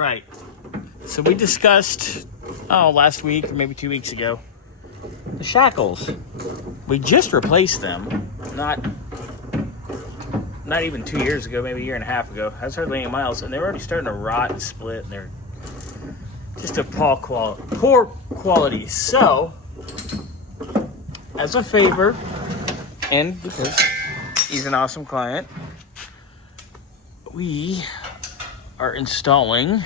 right. So we discussed, last week or maybe 2 weeks ago, the shackles. We just replaced them, not even 2 years ago, maybe a year and a half ago. I was hardly any miles, and they're already starting to rot and split, and they're just a poor quality. So, as a favor, and because he's an awesome client, we are installing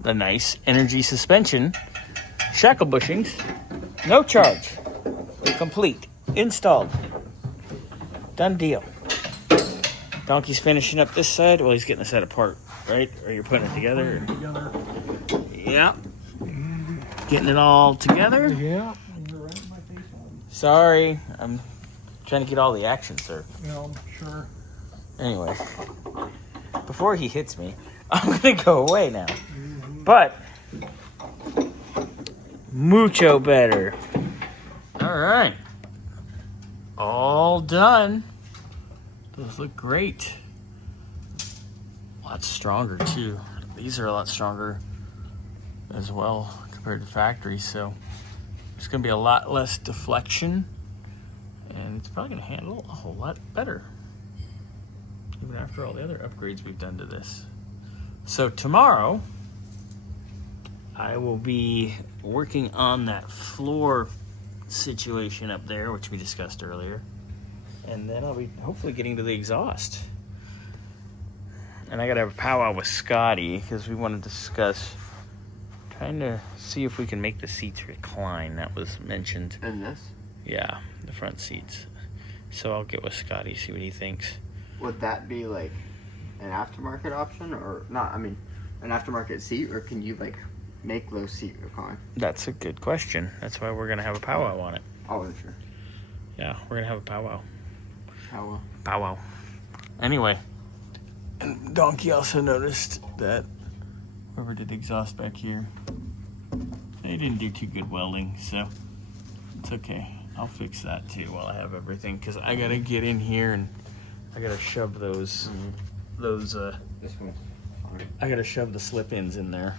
the nice energy suspension shackle bushings. No charge. Complete. Installed. Done deal. Donkey's finishing up this side. Well, he's getting the set apart, right? Or you're putting it together? Yeah. Getting it all together? Yeah. You're right in my face. Sorry. I'm trying to get all the action, sir. Yeah, I'm sure. Anyway. Before he hits me, I'm going to go away now. But mucho better. All right. All done. Those look great. A lot stronger too. These are a lot stronger as well compared to factory, so there's going to be a lot less deflection, and it's probably going to handle a whole lot better, even after all the other upgrades we've done to this. So tomorrow, I will be working on that floor situation up there, which we discussed earlier. And then I'll be hopefully getting to the exhaust. And I got to have a powwow with Scotty because we want to discuss trying to see if we can make the seats recline. That was mentioned. And this? Yeah, the front seats. So I'll get with Scotty, see what he thinks. Would that be like an aftermarket option or not? I mean, an aftermarket seat, or can you like make those seat recline? That's a good question. That's why we're going to have a powwow on it. I wasn't sure. Yeah, we're going to have a powwow. Powwow. Anyway, and Donkey also noticed that whoever did the exhaust back here, they didn't do too good welding, so it's okay. I'll fix that too while I have everything, because I got to get in here and I got to shove those, This one's fine. I got to shove the slip-ins in there.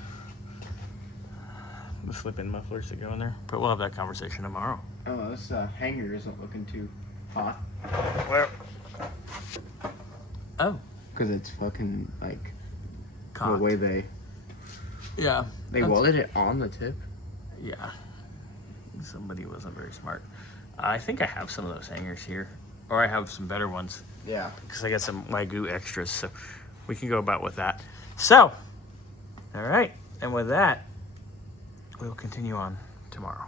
The slip-in mufflers that go in there. But we'll have that conversation tomorrow. Oh, this hanger isn't looking too hot. Where? Oh. Because it's fucking like Cocked. the way they welded it on the tip. Yeah. Somebody wasn't very smart. I think I have some of those hangers here. Or I have some better ones. Yeah. Because I got some Wagyu extras. So we can go about with that. So, all right. And with that, we'll continue on tomorrow.